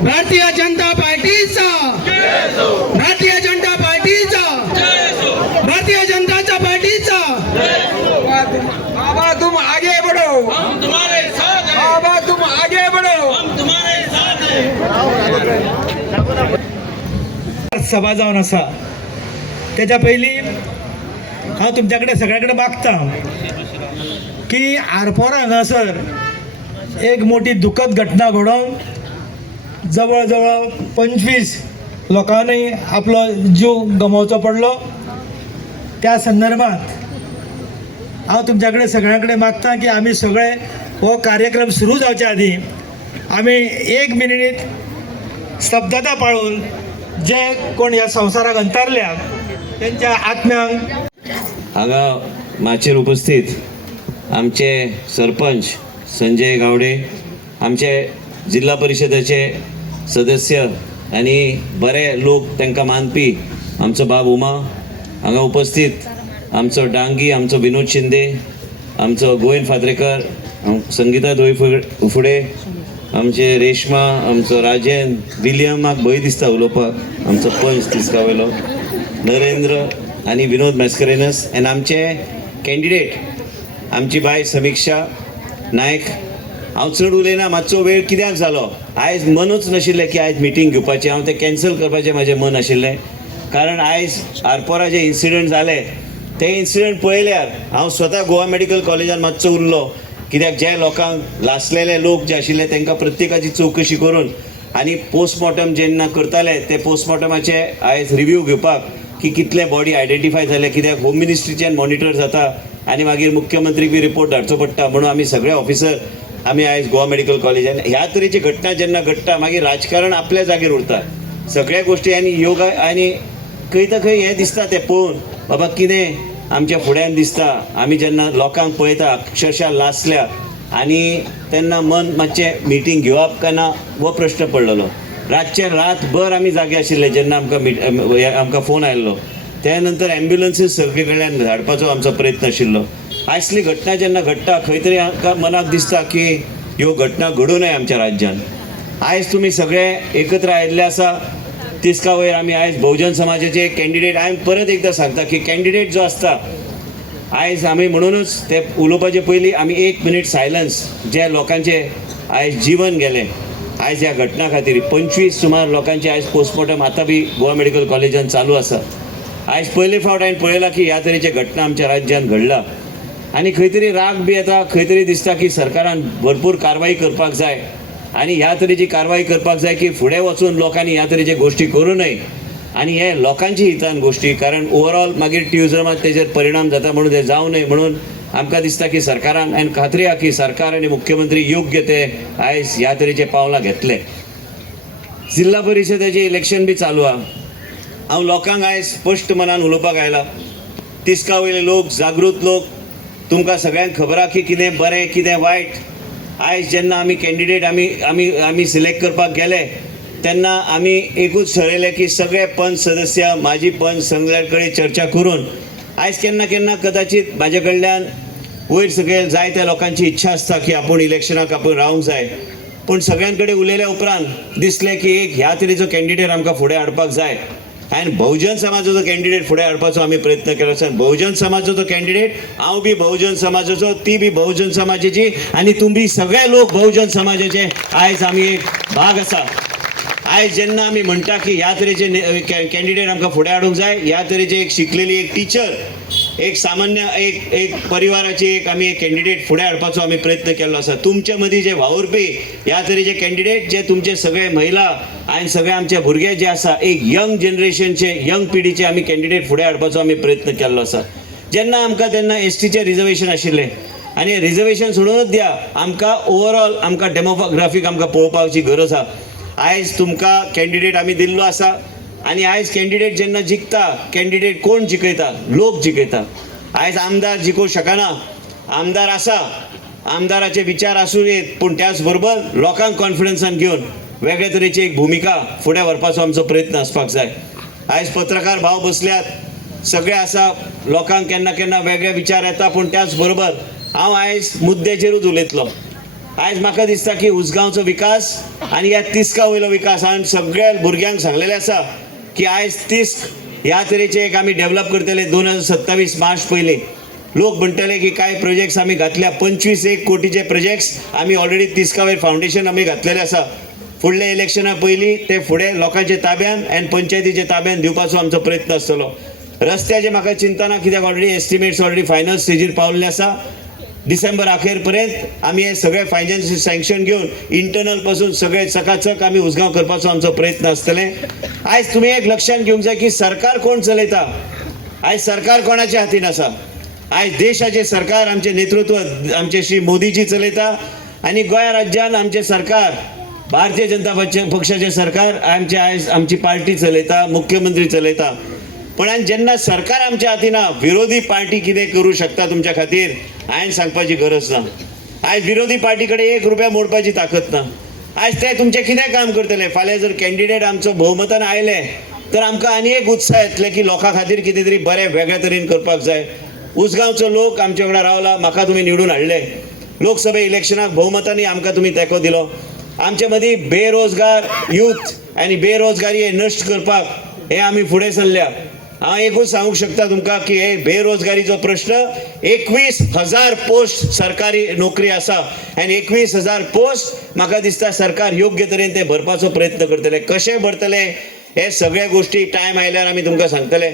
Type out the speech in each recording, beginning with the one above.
भारतीय जनता पार्टीचा, भारतीय जनता पार्टीचा, भारतीय जनता पार्टीचा। बाबा तुम आगे बढ़ो, हम तुम्हारे साथ हैं, बाबा तुम आगे बढ़ो, हम तुम्हारे साथ हैं। सभा जावन आसा त्याच्या पयलीं हांव तुमच्याकडे सगळ्याकडे मागता की आरपोरा हांगासर एक मोठी दुखद घटना घडोवन जवळ जवळ 25 लोकांनी आपलो जीव गमोवचो पडलो। त्या संदर्भात हांव तुमच्याकडे सगळ्यांकडे मागता की आमी सगळे हो कार्यक्रम सुरू जावच्या आदी आमी 1 मिनिट स्तब्धता पाळून जे कोण ह्या संवसाराक अंतरल्या त्यांच्या आत्म्यांक हांगा माचेर उपस्थित आमचे सरपंच संजय गावडे, आमचे जिल्हा परिषदेचे सदस्य आणि बरे लोक तांकां मानपी आमचो बाब उमा, हांगा उपस्थित आमचो डांगी, आमचो विनोद शिंदे, आमचो गोविंद फात्रेकर, संगीता दोईफुडे, आमचे रेश्मा, आमचो राजेन, विलियमाक भंय दिसता उलोवपाक, आमचो पंच तिसकावेलो, नरेंद्र आणि विनोद मॅस्करेनस, आनी आमचे कॅन्डिडेट आमची बाय समीक्षा नायक। हांव चड उलयना, मातसो वेळ कित्याक जालो, आयज मनूच नाशिल्लें की आयज मिटींग घेवपाचें, हांव तें कॅन्सल करपाचें म्हाजें मन आशिल्लें। कारण आयज आरपोरा जे इन्सिडंट जाले ते इन्सिडंट पळयल्यार हांव स्वता गोवा मेडिकल कॉलेजान मातसो उरलो, कित्याक जे लोकांक लासलेले लोक जे आशिल्ले तांकां प्रत्येकाची चवकशी करून आनी पोस्टमॉर्टम जेन्ना करताले ते पोस्टमॉर्टमाचे आयज रिव्यू घेवपाक की कितले बॉडी आयडेंटिफाय जाले, कित्याक होम मिनिस्ट्रीच्यान मॉनिटर जाता आनी मागीर मुख्यमंत्रीक बी रिपोर्ट धाडचो पडटा, म्हणून आमी सगळे ऑफिसर आमी आयज गोवा मेडिकल कॉलेजान ह्या तरेची घटना जेन्ना घडटा मागीर राजकारण आपल्या जागेर उरता, सगळ्या गोश्टी आनी योगा आनी खंय तर खंय हें दिसता तें पळोवन बाबा कितें आमच्या फुड्यान दिसता। आमी जेन्ना लोकांक पळयता अक्षरशा लासल्या आनी तेन्ना मन मातशें मिटींग घेवप काय ना हो प्रश्न पडलेलो। रातचे रातभर आमी जागे आशिल्ले जेन्ना आमकां फोन आयल्लो, त्या नंतर एम्ब्युलन्सीस सगळे कडल्यान धाडपाचो आमचो प्रयत्न आशिल्लो। आयसली घटना जेन्ना घडटा खंय तरी आमकां मनाक दिसता की ह्यो घटना घडूं नये आमच्या राज्यान। आयज तुमी सगळे एकत्र आयिल्ले आसा, तिसका वयर आमी आयज बहुजन समाजाचे कॅन्डिडेट, हांवें परत एकदां सांगता की कॅन्डिडेट जो आसता आयज आमी म्हणूनच ते उलोवपाचे पयलीं आमी 1 मिनीट सायलन्स, जे लोकांचे आयज जीवन गेलें आयज ह्या घटना खातीर 25 सुमार लोकांचे आयज पोस्टमॉर्टम आतां बी गोवा मेडिकल कॉलेजान चालू आसा। आयज पयले फावट हांवें पळयला की ह्या तरेचे घटना आमच्या राज्यान घडला आनी खंय तरी राग बी येता, खंय तरी दिसता की सरकारान भरपूर कारवाई करपाक जाय आनी ह्या तरेची कारवाई करपाक जाय की फुडें वचून लोकांनी ह्या तरेचे गोश्टी करूं नये आनी हे लोकांची हितान गोश्टी, कारण ओवरऑल मागीर ट्युरिजमाक तेजेर परिणाम जाता म्हणून ते जावं नये। म्हणून आमकां दिसता की सरकारान आनी खात्री आहा की सरकार आनी मुख्यमंत्री योग्य ते आयज ह्या तरेचे पावलां घेतले। जिल्हा परिशदेचें इलेक्शन बी चालू आहा, हांव लोकांक आयज स्पश्ट मनान उलोवपाक आयला, तिसका वयले लोक, जागृत लोक, तुमकां सगळ्यांक खबर आहा की कितें बरें कितें वायट। आयज जेन्ना आमी कॅन्डिडेट आमी सिलेक्ट करपाक गेले तेन्ना आमी एकूच ठरयलें की सगळे पंच सदस्य, माजी पंच सगळ्यां कडेन चर्चा करून आयज केन्ना केन्ना कदाचित म्हाजे कडल्यान वयर सकयल जायत्या लोकांची इच्छा आसता की आपूण इलेक्शनाक आपूण रावंक जाय, पूण सगळ्यां कडेन उलयल्या उपरांत दिसलें की एक ह्या तरेचो कॅन्डिडेट आमकां फुडें हाडपाक जाय आनी बहुजन समाजाचो कॅन्डिडेट फुडें हाडपाचो आमी प्रयत्न केलो आसा। बहुजन समाजाचो कॅन्डिडेट, हांव बी बहुजन समाजाचो, ती बी बहुजन समाजाची आनी तुमी सगळे लोक बहुजन समाजाचे आयज आमी एक भाग आसा। आयज जेन्ना आमी म्हणटा की ह्या तरेचे कॅन्डिडेट आमकां फुडें हाडूंक जाय, ह्या तरेची एक शिकलेली एक टीचर, एक सामान्य एक परिवाराची एक आमी एक कॅन्डिडेट फुडें हाडपाचो आमी प्रयत्न केल्लो आसा। तुमचे मदीं जे वावुरपी ह्या तरेचे कॅन्डिडेट, जे तुमचे सगळे महिला आनी सगळे आमचे भुरगे जे आसा, एक यंग जनरेशनचे, यंग पिढीचे आमी कॅन्डिडेट फुडें हाडपाचो आमी प्रयत्न केल्लो आसा। जेन्ना आमकां तेन्ना एसटीचें रिजर्वेशन आशिल्लें आनी रिजर्वेशन सोडूनच द्या, आमकां ओवरऑल आमकां डेमोग्राफीक आमकां पळोवपाची गरज आहा। आयज तुमकां कॅन्डिडेट आमी दिल्लो आसा, आनी आयज कॅन्डिडेट जेन्ना जिखता, कॅन्डिडेट कोण जिखयता? लोक जिखयता. आयज आमदार जिखोवं शकना. आमदार आसा, आमदाराचे विचार आसूं येत, पूण त्याच बरोबर लोकांक कॉन्फिडन्सान घेवन वेगळे तरेची एक भुमिका फुडें व्हरपाचो आमचो प्रयत्न आसपाक जाय. आयज पत्रकार भाव बसल्यात, सगळे आसा, लोकांक केन्ना केन्ना वेगळे विचार येता, पूण त्याच बरोबर हांव आयज मुद्द्याचेरूच उलयतलो. आयज म्हाका दिसता की उसगांवचो विकास आनी ह्या तिस्का वयलो विकास हांवें सगळ्या भुरग्यांक सांगलेलें आसा की आयज तिस्क ह्या तरेचे एक आमी डेव्हलप करतले 2027 मार्च पयलीं. लोक म्हणटले की कांय प्रोजेक्ट्स आमी घातल्या, 25 कोटीचे प्रोजेक्ट्स आमी ऑलरेडी तिस्का वयर फावंडेशन आमी घातलेलें आसा. फुडल्या इलेक्शना पयलीं ते फुडें लोकांच्या ताब्यान आनी पंचायतीच्या ताब्यान दिवपाचो आमचो प्रयत्न आसतलो. रस्त्याचे म्हाका चिंता ना, कित्याक ऑलरेडी एस्टिमेट्स ऑलरेडी फायनल स्टेजीर पावल्ले आसा. डिसेंबर अखेर पर्यंत आमी हे सगळे फायनान्शियल सँक्शन घेवन इंटरनल पासून सगळे चकाचक आमी उसगांव करपाचो आमचो प्रयत्न आसतले. आयज तुमी एक लक्षात घेवंक जाय की सरकार कोण चलयता. आयज सरकार कोणाच्या हातीन आसा? आयज देशाचे सरकार आमचे नेतृत्व आमचे श्री मोदीजी चलयता आनी गोंय राज्यान आमचे सरकार भारतीय जनता पक्षाचे सरकार आयज आमची पार्टी चलयता, मुख्यमंत्री चलयता. पण जेन्ना सरकार आमच्या हातीन ना, विरोधी पार्टी कितें करूं शकता तुमच्या खातीर हांवें सांगपाची गरज ना. आयज विरोधी पार्टी कडेन 1 रुपया मोडपाची ताकद ना. आयज ते तुमचें कितें काम करतले? फाल्यां जर कॅन्डिडेट आमचो भोवमतान आयले तर आमकां आनी एक उत्साह येतले की लोकां खातीर कितें तरी बरें वेगळ्या तरेन करपाक जाय. उसगांवचो लोक आमचे वांगडा रावला, म्हाका तुमी निवडून हाडले. लोकसभे इलेक्शनाक भोवमतानी आमकां तुमी तेंको दिलो. आमचे मदीं बेरोजगार यूथ आनी बेरोजगारी हे नश्ट करपाक हे आमी फुडें सरल्या. हांव एकूच सांगूंक शकता तुमकां की हे बेरोजगारीचो प्रश्न 21,000 पोस्ट सरकारी नोकरी आसा आनी 21,000 पोस्ट म्हाका दिसता सरकार योग्य तरेन ते भरपाचो प्रयत्न करतले. कशें भरतले हे सगळे गोश्टी टायम आयल्यार आमी तुमकां सांगतले.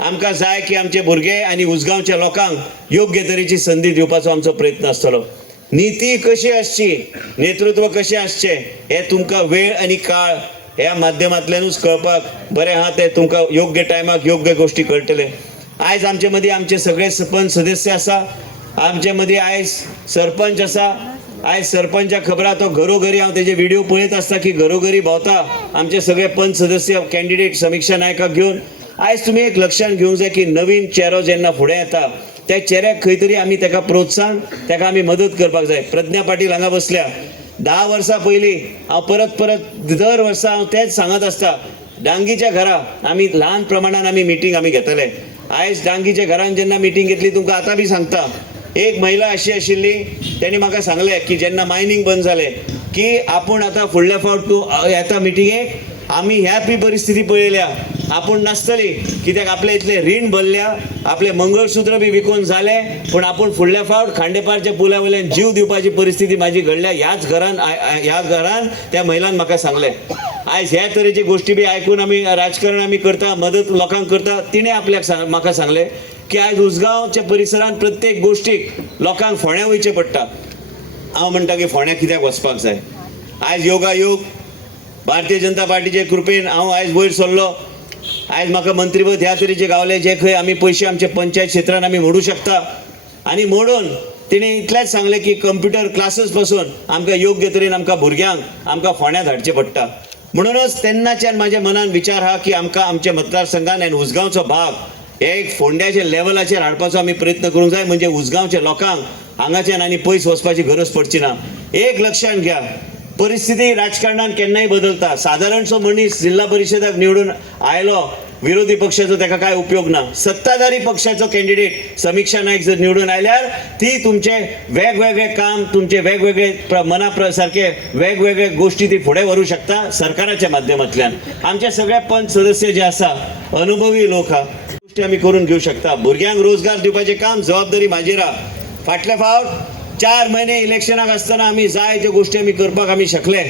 आमकां जाय की आमचे भुरगे आनी उसगांवच्या लोकांक योग्य तरेची संदी दिवपाचो आमचो प्रयत्न आसतलो. नीती कशी आसची, नेतृत्व कशें आसचें हे तुमकां वेळ आनी काळ ह्या माध्यमांतल्यानूच कळपाक बरें आहा. ते तुमकां योग्य टायमाक योग्य गोश्टी कळटले. आयज आमचे मदीं आमचे सगळे सरपंच सदस्य आसा, आमचे मदीं आयज सरपंच आसा. आयज सरपंचा खबरां तो घरोघरी हांव तेजे व्हिडिओ पळयत आसता की घरोघरी भोंवता आमचे सगळे पंच सदस्य कॅन्डिडेट समीक्षा नायकाक घेवन. आयज तुमी एक लक्षात घेवंक जाय की नवीन चेहरो जेन्ना फुडें येता त्या चेहऱ्याक खंय तरी आमी तेका प्रोत्साहन, तेका आमी मदत करपाक जाय. प्रज्ञा पाटील हांगा बसल्या. 10 वर्सां पयलीं हांव परत दर वर्सा हांव तेच सांगत आसता, डांगीच्या घरा आमी ल्हान प्रमाणान आमी मिटींग आमी घेतले. आयज डांगीच्या घरान जेन्ना मिटींग घेतली तुमकां आतां बी सांगता, एक महिला अशी आशिल्ली, तेणी म्हाका सांगलें की जेन्ना मायनींग बंद जालें की आपूण आतां फुडल्या फावट तूं येता मिटिंगेक, आमी ह्या पी परिस्थिती पळयल्या, आपूण नासतली, कित्याक आपले इतले रीण भरल्या, आपले मंगळसूत्र बी विकून जाले, पूण आपूण फुडल्या फावट खांडेपारच्या पुला वयल्यान जीव दिवपाची परिस्थिती म्हाजी घडल्या. ह्या घरान त्या महिलान म्हाका सांगलें. आयज ह्या तरेची गोश्टी बी आयकून आमी राजकारण आमी करता, मदत लोकांक करता. तिणें आपल्याक म्हाका सांगलें की आयज उसगांवच्या परिसरांत प्रत्येक गोश्टीक लोकांक फोंड्या वयचें पडटा. हांव म्हणटा की फोंड्या कित्याक वचपाक जाय. आयज योगायोग भारतीय जनता पार्टीचे कृपेन हांव आयज वयर सरलो. आयज म्हाका मंत्रीपद ह्या तरेचे गावले जे खंय आमी पयशे आमचे पंचायत क्षेत्रान आमी मोडूं शकता. आनी मोडून तिणें इतलेंच सांगलें की कंप्युटर क्लासीस पासून आमकां योग्य तरेन आमकां भुरग्यांक आमकां फोंड्या धाडचें पडटा. म्हणूनच तेन्नाच्यान म्हाज्या मनान विचार आहा की आमकां आमच्या मतदारसंघान आनी उसगांवचो भाग हे एक फोंड्याच्या लेवलाचेर हाडपाचो आमी प्रयत्न करूंक जाय, म्हणजे उसगांवच्या लोकांक हांगाच्यान आनी पयस वचपाची गरज पडची ना. एक लक्षात घ्या, परिस्थिती राजकारणान केन्नाय बदलता. सादारणसो मनीस जिल्हा परिशदाक निवडून आयलो विरोधी पक्षाचो तेका काय उपयोग ना. सत्ताधारी पक्षाचो कॅन्डिडेट समीक्षा नायक जर निवडून आयल्यार ती तुमचे वेगवेगळे काम, तुमचे वेगवेगळे मना सारखे वेगवेगळे गोष्टी ती फुडें व्हरूंक शकता सरकाराच्या माध्यमांतल्यान. आमचे सगळे पंच सदस्य जे आसा अनुभवी लोक आहा, गोष्टी आमी करून घेवंक शकता. भुरग्यांक रोजगार दिवपाचें काम जबाबदारी म्हाजेर आहा. फाटले फावट 4 म्हयने इलेक्शनाक आसतना आमी जाय त्यो गोश्टी आमी करपाक आमी शकले.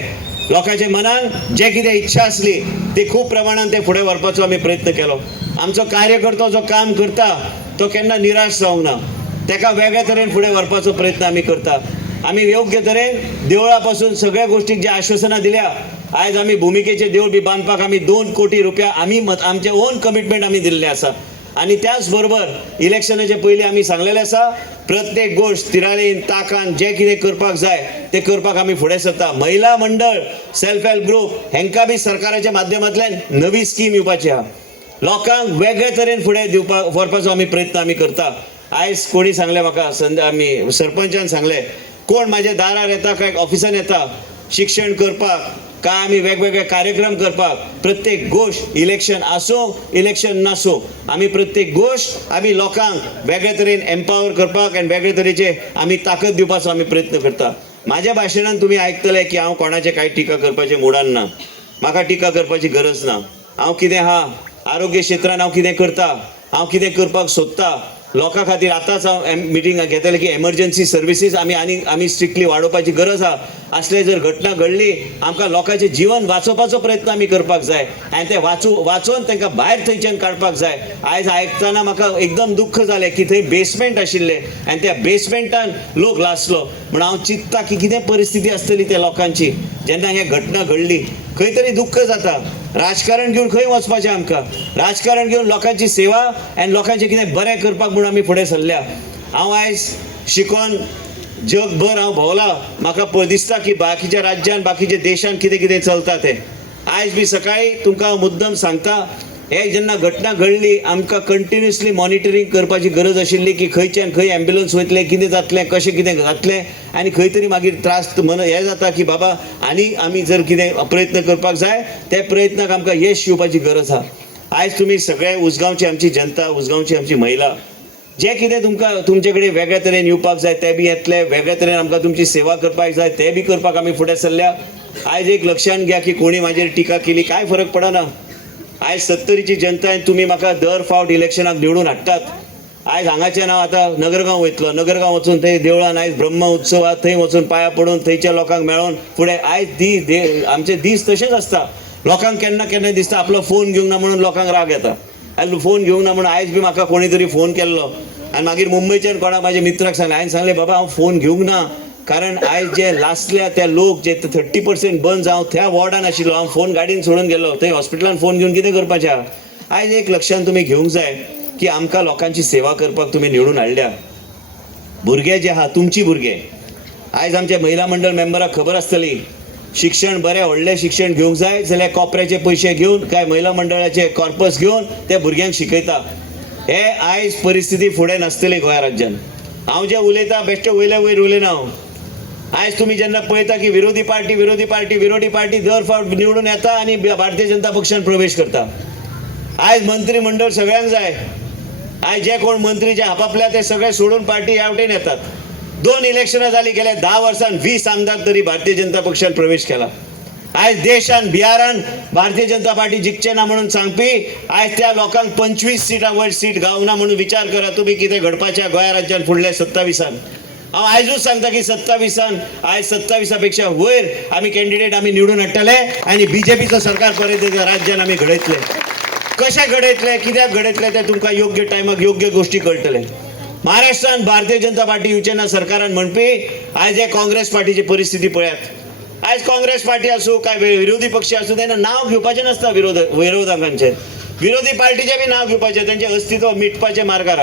लोकांच्या मनान जे कितें इच्छा आसली ती खूब प्रमाणान ते फुडें व्हरपाचो आमी प्रयत्न केलो. आमचो कार्यकर्तो जो काम करता तो केन्ना निराश जावंक ना. तेका वेगळे तरेन फुडें व्हरपाचो प्रयत्न आमी करता. आमी योग्य तरेन देवळा पासून सगळ्या गोश्टीक जे आश्वासनां दिल्या, आयज आमी भुमिकेचे देवूळ बी बांदपाक आमी 2 कोटी रुपया आमी आमचे ओन कमिटमेंट आमी दिल्ले आसा. आणि त्याच बरोबर इलेक्शनाच्या पयलीं आमी सांगलेलें आसा प्रत्येक गोश्ट तिराळीन ताकान जे कितें करपाक जाय ते करपाक आमी फुडें सरता. महिला मंडळ, सेल्फ हेल्प ग्रुप हेंकां बी सरकाराच्या माध्यमांतल्यान नवी स्कीम येवपाची आहा. लोकांक वेगळे तरेन फुडें दिवपाक व्हरपाचो आमी प्रयत्न आमी करता. आयज कोणी सांगलें म्हाका आमी सरपंचान सांगलें कोण म्हाज्या दारार येता काय ऑफिसान येता शिक्षण करपाक काय आमी वेगवेगळे कार्यक्रम करपाक प्रत्येक गोश्ट इलेक्शन आसूं इलेक्शन नासूं आमी प्रत्येक गोश्ट आमी लोकांक वेगळे तरेन एम्पावर करपाक आनी वेगळे तरेचे आमी ताकद दिवपाचो आमी प्रयत्न करता. म्हाज्या भाशणान तुमी आयकतले की हांव कोणाचे कांय टिका करपाचे मुडान ना. म्हाका टिका करपाची गरज ना. हांव कितें आहा आरोग्य क्षेत्रान हांव कितें करता हांव कितें करपाक सोदता लोकां खातीर आतांच हांव मिटींग घेतलें की एमर्जन्सी सर्विसीस आमी स्ट्रिक्टली वाडोवपाची गरज आहा. असले जर घटना घडली आमकां लोकांचें जीवन वाचोवपाचो प्रयत्न आमी करपाक जाय आनी तें वाचोवन तांकां भायर थंयच्यान काडपाक जाय. आयज आयकतना म्हाका एकदम दुख्ख जालें की थंय बेसमेंट आशिल्लें आनी त्या बेसमेंटान लोक लासलो म्हण हांव चिंत्ता की कितें परिस्थिती आसतली त्या लोकांची जेन्ना हे घटना घडली. खंय तरी दुख्ख जाता. राजकारण घेवन खंय वचपाचें आमकां राजकारण घेवन लोकांची सेवा आनी लोकांचें कितें बरें करपाक म्हूण आमी फुडें सरल्या. हांव आयज शिकोन जगभर हांव भोंवला. म्हाका दिसता की बाकीच्या राज्यान बाकीच्या देशान कितें कितें चलता तें. आयज बी सकाळीं तुमकां हांव मुद्दम सांगता हे जेन्ना घटना घडली आमकां कंटिन्युअसली मॉनिटरींग करपाची गरज आशिल्ली की खंयच्यान खंय एम्ब्युलन्स वयतलें कितें जातलें कशें कितें जातलें आनी खंय तरी मागीर त्रास हें जाता की बाबा आनी आमी जर कितें प्रयत्न करपाक जाय ते प्रयत्नाक आमकां यश येवपाची गरज आहा. आयज तुमी सगळे उसगांवची आमची जनता उसगांवची आमची महिला जे कितें तुमकां तुमचे कडेन वेगळे तरेन येवपाक जाय ते बी येतले वेगळे तरेन आमकां तुमची सेवा करपाक जाय ते बी करपाक आमी फुडें सरल्या. आयज एक लक्षांत घ्या की कोणी म्हाजेर टिका केली कांय फरक पडना. आयज 70ची जनता आनी तुमी म्हाका दर फावट इलेक्शनाक निवडून हाडटात. आयज हांगाच्यान हांव आतां नगरगांव वयतलो नगरगांव वचून थंय देवळान आयज ब्रह्म उत्सव आहा थंय वचून पांया पडून थंयच्या लोकांक मेळोन फुडें आयज आमचे दीस तशेंच आसता. लोकांक केन्ना केन्ना दिसता आपलो फोन घेवंक ना म्हणून लोकांक राग येता. आयज फोन घेवंक ना म्हणून आयज बी म्हाका कोणी तरी फोन केल्लो आनी मागीर मुंबयच्यान कोणाक म्हाज्या मित्राक सांगलें हांवें सांगलें बाबा हांव फोन घेवंक ना कारण आयज जे लासल्या त्या लोक जे 30% बंद हांव त्या वॉर्डान आशिल्लो हांव फोन गाडयेन सोडून गेल्लो थंय हॉस्पिटलान फोन घेवन कितें करपाचें आहा. आयज एक लक्षांत तुमी घेवंक जाय की आमकां लोकांची सेवा करपाक तुमी निवडून हाडल्या. भुरगे जे आहा तुमची भुरगे आयज आमचे महिला मंडळ मेंबराक खबर आसतली शिक्षण बरें व्हडलें शिक्षण घेवंक जाय जाल्यार कोपऱ्याचे पयशे घेवन काय महिला मंडळाचे कॉर्पस घेवन ते भुरग्यांक शिकयता. हे आयज परिस्थिती फुडें नासतली गोंय राज्यान. हांव जे उलयता बेश्टे वयले वयर उलयना हांव. आयज तुम्ही जेन्ना पळयता की विरोधी पार्टी दर फावट निवडून येता आनी भारतीय जनता पक्षान प्रवेश करता. आयज मंत्री मंडळ सगळ्यांक जाय. आयज जे कोण मंत्री जे आपापल्या ते सगळे सोडून पार्टी ह्या वटेन येतात. 2 इलेक्शनां जाली गेल्या 10 वर्सांत 20 आमदार तरी भारतीय जनता पक्षान प्रवेश केला. आयज देशान बिहारान भारतीय जनता पार्टी जिखचे ना म्हणून सांगपी आयज त्या लोकांक 25 सिटां वयर सीट गावना म्हणून विचार करा तुमी कितें घडपाचें गोंय राज्यान फुडल्या 27 हांव आयजूच सांगता की 27 आयज 27 पेक्षा वयर आमी कॅन्डिडेट आमी निवडून हाडटले आनी बीजेपीचो सरकार परत राज्यान आमी घडयतले. कशें घडयतले कित्याक घडयतले ते तुमकां योग्य टायमाक योग्य गोश्टी कळटले. महाराष्ट्रान भारतीय जनता पार्टी येवचे ना सरकारान म्हणपी आयज हे काँग्रेस पार्टीची परिस्थिती पळयात. आयज काँग्रेस पार्टी आसूं काय विरोधी पक्ष आसूं तेन्ना नांव घेवपाचें नासता विरोधकांचें. विरोधी पार्टीचें बी नांव घेवपाचें तेंचें अस्तित्व मिटपाचें मार्गार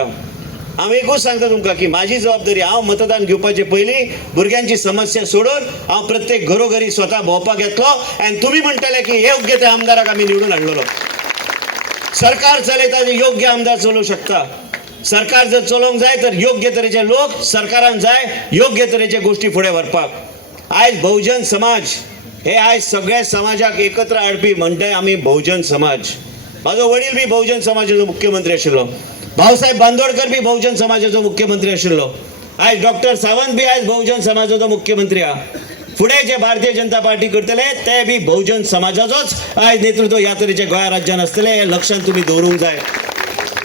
हांव एकूच सांगता तुमकां की म्हाजी जबाबदारी हांव मतदान घेवपाचे पयलीं भुरग्यांची समस्या सोडून हांव प्रत्येक घरोघरी स्वता भोंवपाक येतलो आनी तुमी म्हणटले की योग्य त्या आमदाराक आमी निवडून हाडलेलो. सरकार चलयता जे योग्य आमदार चलोवंक शकता. सरकार जर चलोवंक जाय तर योग्य तरेचे लोक सरकारान जाय योग्य तरेचे गोश्टी फुडें व्हरपाक. आयज बहुजन समाज हे आयज सगळ्या समाजाक एकत्र हाडपी म्हणटाय आमी बहुजन समाज. म्हाजो वडील बी बहुजन समाजाचो मुख्यमंत्री आशिल्लो. भाऊसाहेब बांदोडकर बी बहुजन समाजाचो मुख्यमंत्री आशिल्लो. आयज डॉक्टर सावंत बी आयज बहुजन समाजाचो मुख्यमंत्री आहा. फुडें जे भारतीय जनता पार्टी करतले ते बी बहुजन समाजाचोच आयज नेतृत्व ह्या तरेचे गोंय राज्यान आसतले हे लक्षांत तुमी दवरूंक जाय.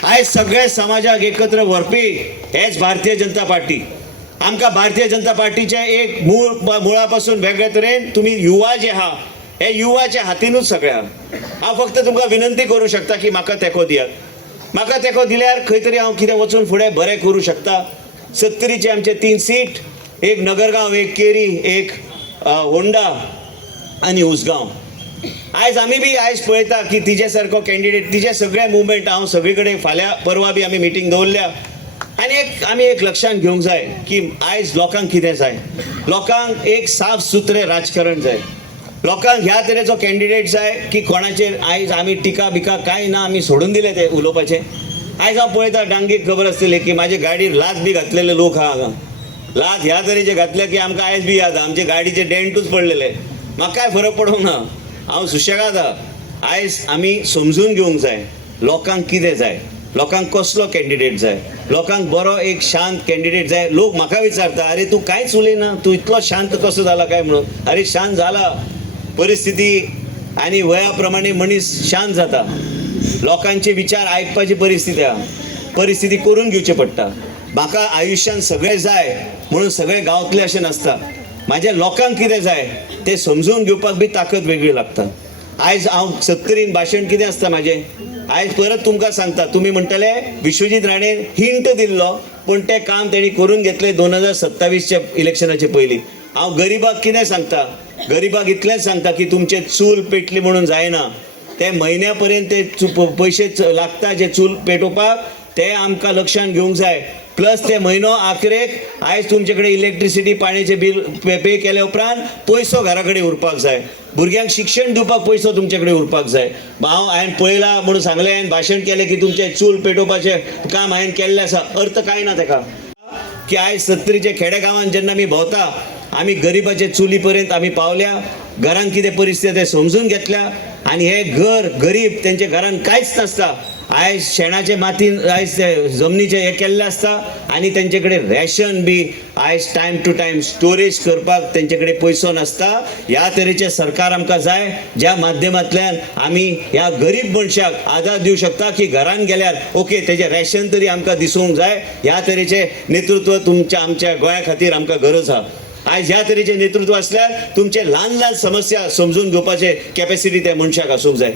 आयज सगळे समाजाक एकत्र व्हरपी हेच भारतीय जनता पार्टी. आमकां भारतीय जनता पार्टीचे एक मुळा पासून वेगळे तरेन तुमी युवा जे आहा हे युवाच्या हातीनूच सगळ्या. हांव फक्त तुमकां विनंती करूं शकता की म्हाका तेंको दियात. म्हाका तेंको दिल्यार खंय तरी हांव कितें वचून फुडें बरें करूं शकता. 70चे आमचे 3 सीट एक नगरगांव एक केरी एक होंडा आनी उसगांव आयज आमी बी आयज पळयता की तिचे सारको कॅन्डिडेट तिचे सगळे मुवमेंट हांव सगळे कडेन फाल्यां परवा बी आमी मिटींग दवरल्या आनी आमी एक लक्षांत घेवंक जाय की आयज लोकांक कितें जाय. लोकांक एक साफ सुत्रे राजकारण जाय. लोकांक ह्या तरेचो कॅन्डिडेट जाय की कोणाचेर आयज आमी टिका बिका कांय ना आमी सोडून दिले ते उलोवपाचें. आयज हांव पळयता डांगेक खबर आसतली की म्हाजे गाडीर लात बी घातलेले लोक आहा हांगा. लात ह्या तरेचे घातल्या की आमकां आयज बी याद आमचे गाडीचे डेंटूच पडलेले. म्हाका कांय फरक पडूंक ना. हांव सुशेगाद आहा. आयज आमी समजून घेवंक जाय लोकांक कितें जाय. लोकांक कसलो कॅन्डिडेट जाय. लोकांक बरो एक शांत कॅन्डिडेट जाय. लोक म्हाका विचारता अरे तूं कांयच उलयना तूं इतलो शांत कसो जाला काय म्हणून. अरे शांत जाला. परिस्थिती आनी वया प्रमाणे मनीस शांत जाता. लोकांचे विचार आयकपाची परिस्थिती आहा. परिस्थिती करून घेवची पडटा. म्हाका आयुश्यान सगळें जाय म्हणून सगळें गांवतले अशें नासता. म्हाज्या लोकांक कितें जाय तें समजून घेवपाक बी ताकद वेगळी लागता. आयज हांव 70 भाशण कितें आसता म्हाजें. आयज परत तुमकां सांगता तुमी म्हणटले विश्वजीत राणेन हिंट दिल्लो पूण तें काम तेणी करून घेतलें 2027च्या इलेक्शनाचे पयलीं. हांव गरिबाक कितें सांगता. गरिबाक इतलेंच सांगता की तुमचे चूल पेटली म्हणून जायना. ते म्हयन्या पर्यंत ते पयशे लागता जे चूल पेटोवपाक ते आमकां लक्षांत घेवंक जाय. प्लस ते म्हयनो आखरेक आयज तुमचे कडेन इलेक्ट्रिसिटी पाणीचें बील पे केले उपरांत पयसो घरा कडेन उरपाक जाय. भुरग्यांक शिक्षण दिवपाक पयसो तुमचे कडेन उरपाक जाय. हांवें पळयलां म्हणून सांगलें हांवें भाशण केलें की तुमचें चूल पेटोवपाचें काम हांवें केल्लें आसा. अर्थ कांय ना ताका की आयज 70चे खेडेगांवांत जेन्ना आमी भोंवता आमी गरिबाचे चुली पर्यंत आमी पावल्या. घरांत कितें परिस्थिती ते समजून घेतल्या आनी हे घर गरीब तेंच्या घरांत कांयच नासता. आयज शेणाचे मातीन आयज ते जमनीचे हे केल्ले आसता आनी तेंचे कडेन रॅशन बी आयज टायम टू टायम स्टोरेज करपाक तेंचे कडेन पयसो नासता. ह्या तरेचें सरकार आमकां जाय ज्या माध्यमांतल्यान आमी ह्या गरीब मनशाक आदार दिवंक शकता की घरान गेल्यार ओके तेजें रॅशन तरी आमकां दिसूंक जाय. ह्या तरेचें नेतृत्व तुमच्या आमच्या गोंया खातीर आमकां गरज आहा. आयज ह्या तरेचें नेतृत्व आसल्यार तुमचे ल्हान ल्हान समस्या समजून घेवपाचे कॅपॅसिटी त्या मनशाक आसूंक जाय.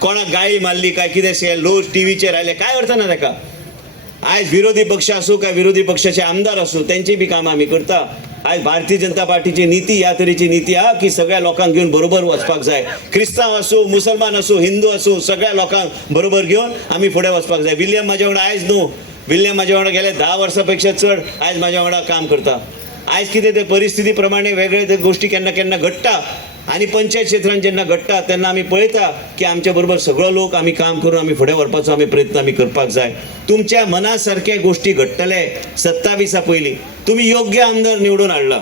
कोणाक गाळी मारली काय कितें लोक टीव्हीचेर आयले काय अर्थ ना ताका. आयज विरोधी पक्ष आसूं काय विरोधी पक्षाचे आमदार आसूं तेंची बी कामां आमी करता. आयज भारतीय जनता पार्टीची नीती ह्या तरेची नीती आहा की सगळ्या लोकांक घेवन बरोबर वचपाक जाय. क्रिस्तांव आसूं मुसलमान आसूं हिंदू आसूं सगळ्या लोकांक बरोबर घेवन आमी फुडें वचपाक जाय. विल्यम म्हाज्या वांगडा आयज न्हू विल्यम म्हाज्या वांगडा गेले 10 वर्सां पेक्षा चड आयज म्हाज्या वांगडा काम करता. आयज कितें ते परिस्थिती प्रमाणे वेगळे ते गोश्टी केन्ना केन्ना घडटा आनी पंचायत क्षेत्रांत जेन्ना घडटा तेन्ना आमी पळयता की आमच्या बरोबर सगळो लोक आमी काम करून आमी फुडें व्हरपाचो आमी प्रयत्न आमी करपाक जाय. तुमच्या मना सारके गोश्टी घडटले 27 पयलीं. तुमी योग्य आमदार निवडून हाडला.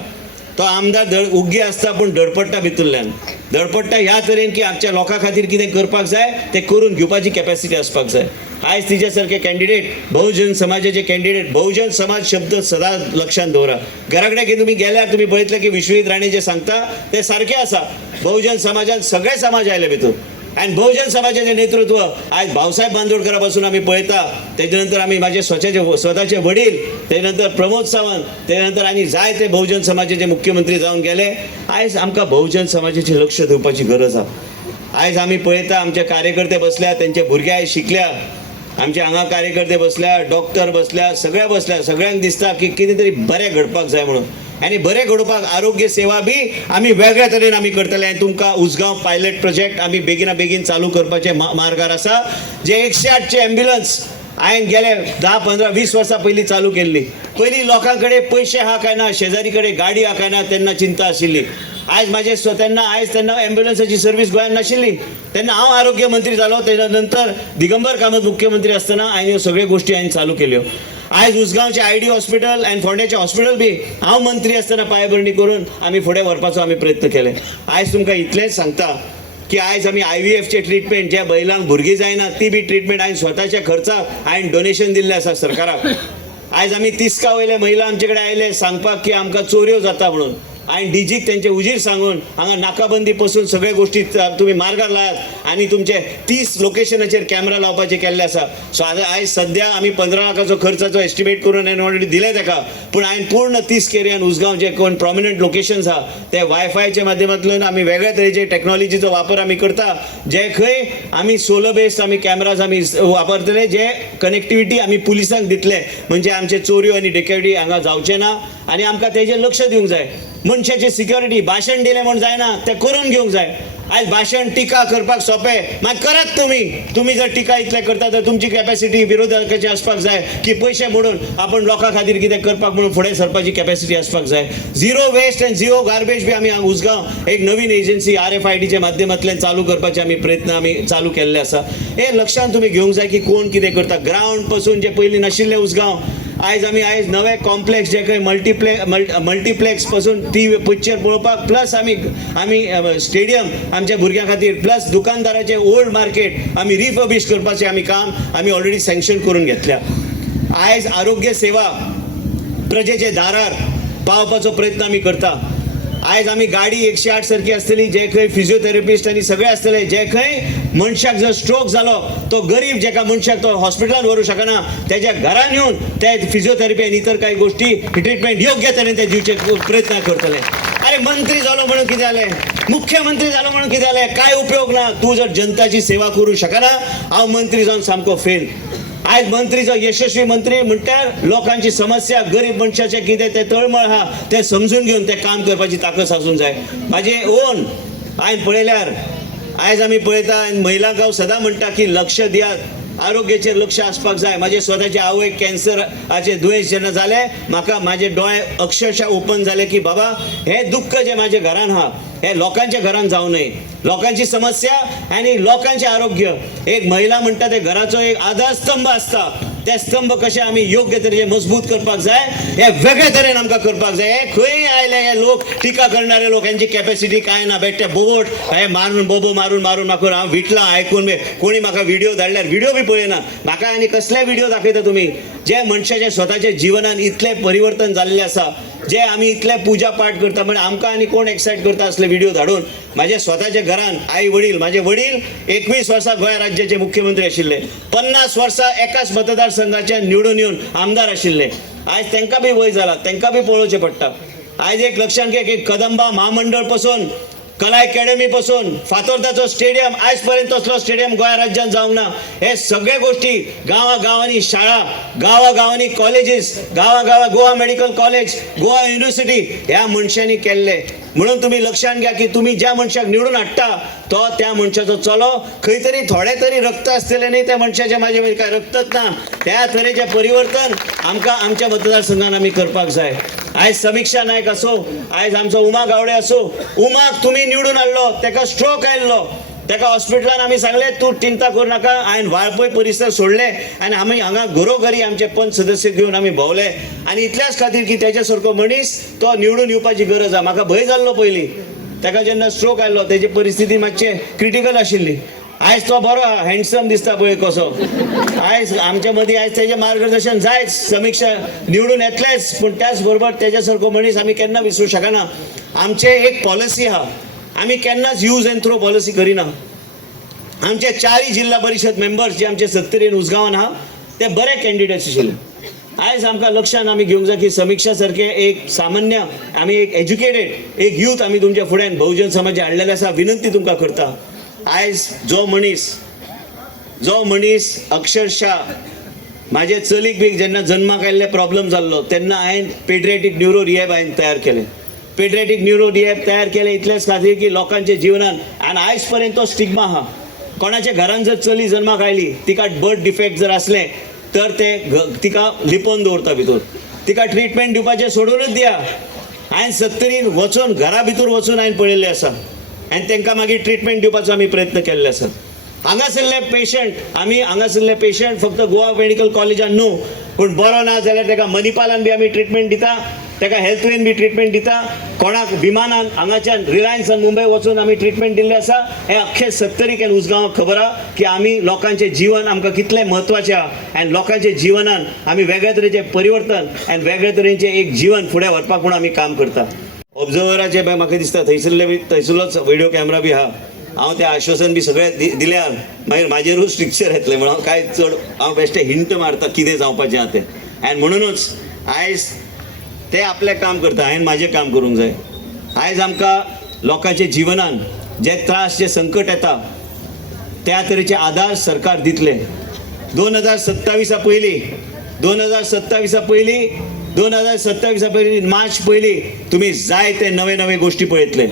तो आमदार उग्गे आसता पूण धडपडटा भितरल्यान. धडपडटा ह्या तरेन की आमच्या लोकां खातीर कितें करपाक जाय तें करून घेवपाची कॅपॅसिटी आसपाक जाय. आयज तिचे सारके कॅन्डिडेट बहुजन समाजाचे कॅन्डिडेट बहुजन समाज शब्द सदांच लक्षांत दवरा. घरा कडेन की तुमी गेल्यार तुमी पळयतले की विश्वजीत राणे जे सांगता ते सारकें आसा. बहुजन समाजांत सगळे समाज आयले भितर आनी बहुजन समाजाचें नेतृत्व आयज भाऊसाहेब बांदोडकरा पासून आमी पळयता. तेजे नंतर आमी म्हाजे स्वताचे वडील तेजे नंतर प्रमोद सावंत तेजे नंतर आनी जायते बहुजन समाजाचे मुख्यमंत्री जावन गेले. आयज आमकां बहुजन समाजाचेर लक्ष दिवपाची गरज आहा. आयज आमी पळयता आमचे कार्यकर्ते बसल्या तेंचे भुरगे आयज शिकल्या. आमचे हांगा कार्यकर्ते बसल्या डॉक्टर बसल्या सगळे बसल्या. सगळ्यांक दिसता की कितें तरी बरें घडपाक जाय म्हणून आनी बरें घडोवपाक आरोग्य सेवा बी आमी वेगळ्या तरेन आमी करतले. आनी तुमकां उसगांव पायलट प्रोजेक्ट आमी बेगिना बेगीन चालू करपाचे मार्गार आसा. जे 108चे एम्ब्युलन्स हांवें गेले 10, 15, 20 वर्सां पयलीं चालू केल्ली. पयलीं लोकां कडेन पयशे आहा काय ना शेजारी कडेन गाडी आहा काय ना तेन्ना चिंता आशिल्ली. आयज म्हाजे तेन्ना एम्ब्युलन्साची सर्वीस गोंयांत नाशिल्ली. तेन्ना हांव आरोग्य मंत्री जालो तेन्ना नंतर दिगंबर कामत मुख्यमंत्री आसतना हांवें ह्यो सगळ्यो गोश्टी हांवें चालू केल्यो. आयज उसगांवचे ID हॉस्पिटल आनी फोंड्याचें हॉस्पिटल बी हांव मंत्री आसतना पांयभरणी करून आमी फुडें व्हरपाचो आमी प्रयत्न केले. आयज तुमकां इतलेंच सांगता की आयज आमी IVFचे ट्रिटमेंट ज्या बैलांक भुरगीं जायना ती बी ट्रिटमेंट हांवें स्वताच्या खर्चाक हांवें डोनेशन दिल्लें आसा सरकाराक. आयज आमी तिस्का वयले महिला आमचे कडेन आयले सांगपाक की आमकां चोऱ्यो जाता म्हणून. हांवें डीजीक तेंचे उजीर सांगून हांगा नाकाबंदी पासून सगळे गोश्टी तुमी मार्गार लायात आनी तुमचे 30 लोकेशनाचेर कॅमेरा लावपाचे केल्ले आसा. सो आयज सद्या आमी 15 लाखाचो खर्चाचो एस्टिमेट करून हांवें ऑलरेडी दिले ताका. पूण हांवें पूर्ण 30 एरियान उसगांव जे कोण प्रॉमिनंट लोकेशन्स आहा ते वायफायच्या माध्यमांतल्यान आमी वेगळ्या तरेचे टॅक्नॉलॉजीचो वापर आमी करता. जे खंय आमी सोलर बेस्ड आमी कॅमेराज आमी वापरतले जे कनेक्टिविटी आमी पुलिसांक दितले म्हणजे आमचे चोऱ्यो आनी डेकेटी हांगा जावचे ना. आनी आमकां तेजेर लक्ष दिवंक जाय. मनशाची सिक्युरिटी भाशण दिलें म्हण जायना तें करून घेवंक जाय. आयज भाशण टिका करपाक सोंपें मात करात तुम्ही जर टिका इतले करता तर तुमची कॅपॅसिटी विरोधकाची आसपाक जाय की पयशे मोडून आपण लोकां खातीर कितें करपाक म्हणून फुडें सरपाची कॅपॅसिटी आसपाक जाय. Zero waste and zero garbage बी आमी हांगा उसगांव एक नवीन एजन्सी RFIDच्या माध्यमांतल्यान चालू करपाचे आमी प्रयत्न आमी चालू केल्ले आसा. हे लक्षांत तुमी घेवंक जाय की कोण कितें करता. ग्रावंड पासून जे पयलीं नाशिल्ले उसगांव आयज नवे कॉम्प्लेक्स जे खंय मल्टीप्लेक्स पासून टीव्ही पिक्चर पळोवपाक प्लस आमी स्टेडियम आमच्या भुरग्यां खातीर प्लस दुकानदाराचे ओल्ड मार्केट आमी रिफर्बिश करपाचें आमी काम आमी ऑलरेडी सँक्शन करून घेतल्या. आयज आरोग्य सेवा प्रजेचे दारार पावपाचो प्रयत्न आमी करता. आयज आमी गाडी 108 सारखी आसतली जे खंय फिजिओथेरपिस्ट आनी सगळे आसतले जे खंय मनशाक जर स्ट्रोक जालो तो गरीब जेका मनशाक तो हॉस्पिटलांत व्हरूंक शकना त्याच्या घरान येवन ते फिजिओथेरपी आनी इतर काही गोष्टी ट्रिटमेंट योग्य तरेन ते दिवचे प्रयत्न करतले. अरे मंत्री जालो म्हणून कितें जालें, मुख्यमंत्री जालो म्हणून कितें जालें, काय उपयोग ना. तूं जर जनताची सेवा करूंक शकना हांव मंत्री जावन सामको फेल. आयज मंत्रीचो यशस्वी मंत्री म्हणल्यार लोकांची समस्या गरीब मनशाचे कितें ते तळमळ आहा ते समजून घेवन ते काम करपाची ताकद आसूंक जाय. म्हाजे ओन हांवें पळयल्यार आयज आमी पळयता महिलांक हांव सदां म्हणटा की लक्ष दियात, आरोग्याचेर लक्ष आसपाक जाय. म्हाजे स्वताचे आवयक कॅन्सराचे दुयेंस जेन्ना जालें म्हाका म्हाजे दोळे अक्षरशः ओपन जाले की बाबा हे दुख्ख जे म्हाजे घरान आहा हे लोकांच्या घरान जावं नये. लोकांची समस्या आनी लोकांचे आरोग्य. एक महिला म्हणटा ते घराचो एक आधारस्तंभ आसता ते स्तंभ कशे आमी योग्य तरेचे मजबूत करपाक जाय हे वेगळे तरेन आमकां करपाक जाय. हे खंय आयले हे लोक टिका करणारे लोक यांची कॅपॅसिटी काय ना बेट्टे बोबोट हे मारून बोबो मारून म्हाका हांव विटलां आयकून कोणी म्हाका व्हिडिओ धाडल्यार व्हिडिओ बी पळयना म्हाका आनी कसले व्हिडिओ दाखयता तुमी जे मनशाचे स्वताच्या जिवनान इतले परिवर्तन जाल्ले आसा जे आमी इतले पुजा पाठ करता म्हणजे आमकां आनी कोण एक्सायट करता असले व्हिडिओ धाडून. म्हाजे स्वताच्या घरान आई वडील म्हाजे वडील 21 वर्सां गोंय राज्याचे मुख्यमंत्री आशिल्ले, 50 वर्सां एकाच मतदारसंघाचे निवडून येवन आमदार आशिल्ले. आयज तांकां बी वय जाला तांकां बी पळोवचें पडटा. आयज एक लक्षांत घे की कदंबा महामंडळ पासून कला अकॅडमी पासून फातोर्डाचो स्टेडियम आयज पर्यंत तसलो स्टेडियम गोंय राज्यात जावंक ना. हे सगळे गोष्टी गांवांनी शाळा गांवांनी कॉलेजीस गांवा Goa medical college Goa university ह्या मनशांनी केल्ले. म्हणून तुम्ही लक्षात घ्या की तुम्ही ज्या मनशाक निवडून हाडटा तो त्या मनशाचो चलो खंय तरी थोडे तरी रक्त आसतले न्ही त्या मनशाचे म्हाजे काय रक्तच ना. त्या तरेचे परिवर्तन आमकां आमच्या मतदारसंघान आमी करपाक जाय. आयज समीक्षा नायक असो आयज आमचो उमा गावडे असो उमाक तुम्ही निवडून हाडलो ताका स्ट्रोक आयल्लो ताका हॉस्पिटलान आमी सांगले तूं चिंता करूं नाका. हांवें वाळपय परिसर सोडले आनी आमी हांगा घरोघरी आमचे पंच सदस्य घेवन आमी भोंवले आनी इतल्याच खातीर की तेच्या सारको मनीस तो निवडून येवपाची गरज आहा. म्हाका भंय जाल्लो पयलीं ताका जेन्ना स्ट्रोक आयल्लो तेजी परिस्थिती मातशे क्रिटिकल आशिल्ली. आयज तो बरो हँडसम दिसता पळय कसो. आयज आमच्या मदीं आयज तेजें मार्गदर्शन जायच समीक्षा निवडून येतलेच पूण त्याच बरोबर तेच्या सारको मनीस आमी केन्ना विसरूं शकना. आमचे एक पॉलिसी आहा आमी केन्नाच यूज एंड थ्रो पॉलिसी करिना. आमचे 4 जिल्हा परिषद मेंबर्स जे आमचे 70 उसगांवान आहा ते बरे कॅन्डिडेट्स आशिल्ले. आयज आमकां लक्षान आमी घेवंक जाय की समीक्षा सारखे एक सामान्य आमी एक एज्युकेटेड एक यूथ आमी तुमच्या फुड्यान बहुजन समाज हाडलेले आसा. विनंती तुमकां करता आयज जो मनीस अक्षरशः म्हाजे चलीक बी जेन्ना जन्माक आयल्ले प्रॉब्लेम जाल्लो तेन्ना हांवें पेड्रियाटीक न्यूरो रिहॅब हांवें तयार केलें. पेड्रियाटीक न्यूरो रिहॅब तयार केलें इतलेच खातीर की लोकांच्या जिवनान आनी आयज पर्यंत तो स्टिग्मा आहा. कोणाच्या घरान जर चली जन्माक आयली तिका बर्थ डिफेक्ट जर असले तर ते तिका लिपोवन दवरता भितर तिका ट्रिटमेंट दिवपाचें सोडूनच दिया. हांवें 70 वचून घरा भितर वचून हांवें पळयल्लें आसा आनी तांकां मागीर ट्रिटमेंट दिवपाचो आमी प्रयत्न केल्ले आसा. हांगासरले पेशंट फक्त गोवा मेडिकल कॉलेजान न्हू पूण बरो ना जाल्यार ताका मणिपालान बी आमी ट्रिटमेंट दिता ताका हेल्थवेन बी ट्रिटमेंट दिता. कोणाक विमानान हांगाच्यान रिलायन्सान मुंबय वचून आमी ट्रिटमेंट दिल्लें आसा. हे अख्खे 70 उसगांवाक खबर आहा की आमी लोकांचें जीवन आमकां कितलें म्हत्वाचें आहा आनी लोकांच्या जिवनान आमी वेगळ्या तरेचें परिवर्तन आनी वेगळ्या तरेचें एक जीवन फुडें व्हरपाक म्हणून आमी काम करता. ऑब्झर्वराचे म्हाका दिसता थंयसरलोच व्हिडिओ कॅमेरा बी आहा. हांव तें आश्वासन बी सगळें दिल्यार मागीर म्हाजेरूच स्ट्रिक्चर येतलें म्हणून हांव कांय चड हांव बेश्टें हिंट मारता कितें जावपाचें आहा तें. आनी म्हणूनच आयज ते आपलें काम करता हांवें म्हाजें काम करूंक जाय. आयज आमकां लोकांच्या जिवनान जे त्रास जे संकट येता त्या तरेचे आदार सरकार दितले. 2027 पयलीं मार्च पयलीं तुमी जाय ते नवे गोश्टी पळयतले.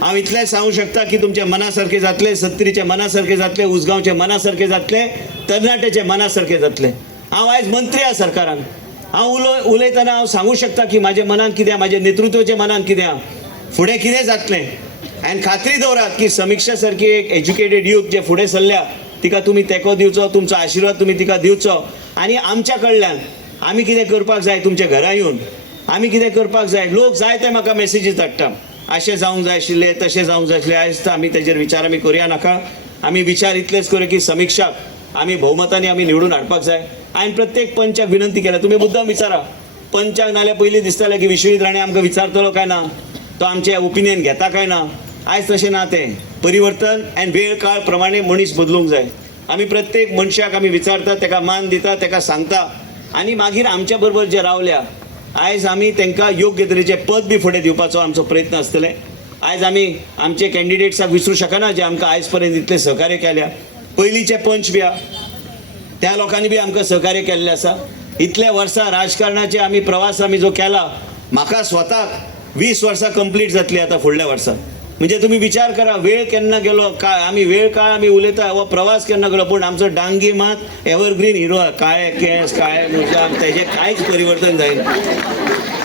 हांव इतलेंच सांगू शकता की तुमच्या मनासारखे जातले, सत्तरीच्या मनासारखे जातले, उसगांवचे मनासारखे जातले, तरणाट्याचे मनासारखे जातले. हांव आयज मंत्री आहा सरकारान. हांव उलयतना हांव सांगू शकता की म्हाज्या मनान कितें, म्हाज्या नेतृत्वाच्या मनान कितें आहा, फुडें कितें जातलें. आनी खात्री दवरात की समिक्षा सारकी एक एज्युकेटेड यूथ जे फुडें सरल्या तिका तुमी तेंको दिवचो, तुमचो आशिर्वाद तुमी तिका दिवचो. आनी आमच्या कडल्यान आमी कितें करपाक जाय तुमच्या घरा येवन, आमी कितें करपाक जाय, लोक जाय ते म्हाका मेसेजीस धाडटा, अशें जावंक जाय आशिल्लें, तशें जावंक जाय आशिल्लें. आयज आमी तेजेर विचार आमी करुया नाका. आमी विचार इतलेच करूया की समिक्षाक आमी भोवमतांनी आमी निवडून हाडपाक जाय. हांवें प्रत्येक पंचाक विनंती केल्या, तुमी मुद्दाम विचारा. पंचाक नाल्यार पयलीं दिसतालें की विश्वजीत राणे आमकां विचारतलो काय ना, तो आमचें ओपिनियन घेता काय ना. आयज तशें ना. तें परिवर्तन आनी वेळ काळ प्रमाणे मनीस बदलूंक जाय. आमी प्रत्येक मनशाक आमी विचारता, ताका मान दिता, ताका सांगता, आनी मागीर आमच्या बरोबर जे रावल्या आयज आमी तांकां योग्य तरेचें पद बी फुडें दिवपाचो आमचो प्रयत्न आसतले. आयज आमी आमचे कॅन्डिडेट्साक विसरूं शकना जे आमकां आयज पर्यंत इतलें सहकार्य केल्या. पयलींचे पंच बी आहा, त्या लोकांनी बी आमकां सहकार्य केल्लें आसा. इतल्या वर्सां राजकारणाचे आमी प्रवास आमी जो केला, म्हाका स्वताक 20 वर्सां कंप्लीट जातली आतां फुडल्या वर्सा. म्हणजे तुम्ही विचार करा, वेळ केन्ना गेलो काय, आमी वेळ काळ आमी उलयता हो प्रवास केन्ना गेलो, पूण आमचो डांगी मात एव्हरग्रीन हिरो, काळे केस, काळे मुजाम, तेजें कांयच परिवर्तन जायना.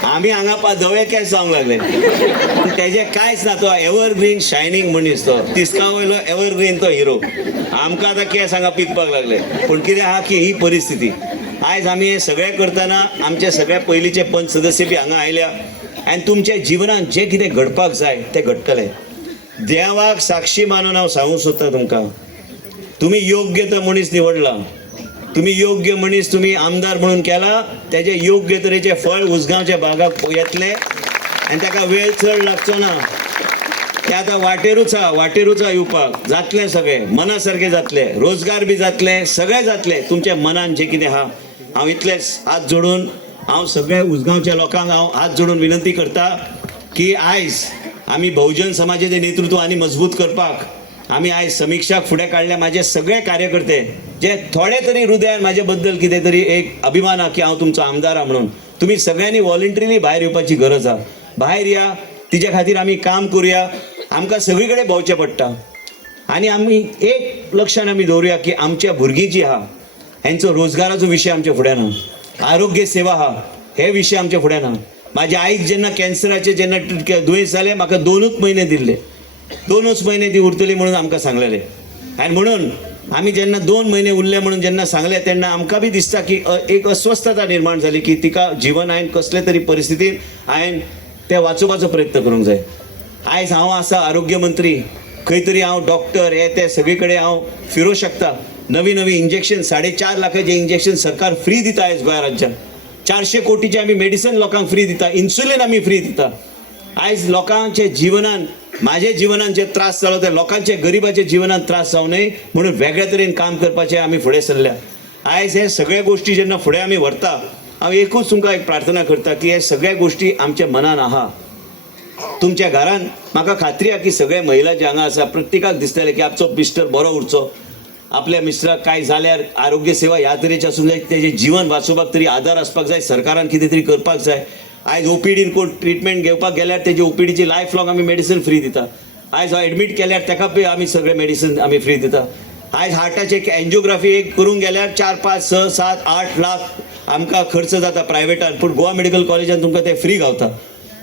आमी हांगा धवे केस जावंक लागले, पूण तेजें कांयच ना. तो एव्हरग्रीन शायनींग मनीस, तो तिस्का वयलो एव्हरग्रीन तो हिरो. आमकां आतां केस हांगा पिकपाक लागले, पूण कितें आहा की ही परिस्थिती. आयज आमी हे सगळें करतना आमचे सगळे पयलींचे पंच सदस्य बी हांगा आयल्या, आनी तुमच्या जिवनांत जें कितें घडपाक जाय तें घडटलें. देवाक साक्षी मानून हांव सांगूंक सोदता तुमकां, तुमी योग्य तो मनीस निवडला, तुमी योग्य मनीस तुमी आमदार म्हणून केला, तेजे योग्य तरेचे फळ उसगांवच्या भागाक येतले. आनी ताका वेळ चड लागचो ना. ते आतां वाटेरूच आहा येवपाक. जातलें सगळें मना सारकें जातलें, रोजगार बी जातले, सगळें जातलें तुमच्या मनान जें कितें आहा. हांव इतलेंच हात जोडून हांव सगळ्या उसगांवच्या लोकांक हांव हात जोडून विनंती करता की आयज आमी बहुजन समाजाचें नेतृत्व आनी मजबूत करपाक आमी आयज समिक्षाक फुडें काडले. म्हाजे सगळे कार्यकर्ते जे थोडे तरी हृदयान म्हाजे बद्दल कितें तरी एक अभिमान आहा की हांव तुमचो आमदार आहा म्हणून, तुमी सगळ्यांनी वॉलंटरीली भायर येवपाची गरज आहा. भायर या, तिच्या खातीर आमी काम करुया. आमकां सगळी कडेन भोंवचें पडटा आनी आमी एक लक्षान आमी दवरुया की आमच्या भुरगीं जीं आहा हेंचो रोजगाराचो विशय आमच्या फुड्यान आहा, आरोग्य सेवा आहा हे विशय आमच्या फुड्यान आहा. म्हाज्या आईक जेन्ना कॅन्सराचे जेन्ना दुयेंस जालें, म्हाका 2 म्हयने दिल्ले, 2 म्हयने ती उरतली म्हणून आमकां सांगलेलें. आनी म्हणून आमी जेन्ना 2 म्हयने उरले म्हणून जेन्ना सांगलें तेन्ना आमकां बी दिसता की एक अस्वस्थता निर्माण जाली की तिका जिवन हांवें कसले तरी परिस्थितीन हांवें तें वाचोवपाचो प्रयत्न करूंक जाय. आयज हांव आसा आरोग्य मंत्री, खंय तरी हांव डॉक्टर हे ते सगळे कडेन हांव फिरूं शकता. नवी इंजेक्शन 4.5 लाखाचे इंजेक्शन सरकार फ्री दिता आयज गोंय राज्यात. 400 कोटीचे आमी मेडिसन लोकांक फ्री दिता, इन्सुलीन आमी फ्री दिता. आयज लोकांचे जिवनान, म्हाजे जिवनान जे त्रास जालो ते लोकांचे गरिबाचे जिवनान त्रास जावं नये म्हणून वेगळ्या तरेन काम करपाचें आमी फुडें सरल्या. आयज हे सगळे गोश्टी जेन्ना फुडें आमी व्हरता, हांव एकूच तुमकां एक प्रार्थना करता की हे सगळे गोश्टी आमच्या मनान आहा. तुमच्या घरान म्हाका खात्री आहा की सगळे महिला जे हांगा आसा प्रत्येकाक दिसतले की आपचो मिस्टर बरो उरचो, आपल्या मिस्टराक काय जाल्यार आरोग्य सेवा ह्या तरेची आसूंक जाय, तेजें जीवन वाचोवपाक तरी आदार आसपाक जाय, सरकारान कितें तरी करपाक जाय. आयज ओपीडीन कोण ट्रिटमेंट घेवपाक गेल्यार तेजे ओपीडीची लायफ लॉंग आमी मेडिसीन फ्री दिता. आयज एडमीट केल्यार ताका बी आमी सगळे मेडिसीन आमी फ्री दिता. आयज हार्टाचे एंजिओग्राफी एक करूंक गेल्यार 4, 5, 6, 7, 8 लाख आमकां खर्च जाता प्रायवेटान, पूण गोवा मेडिकल कॉलेजान तुमकां ते फ्री गावता.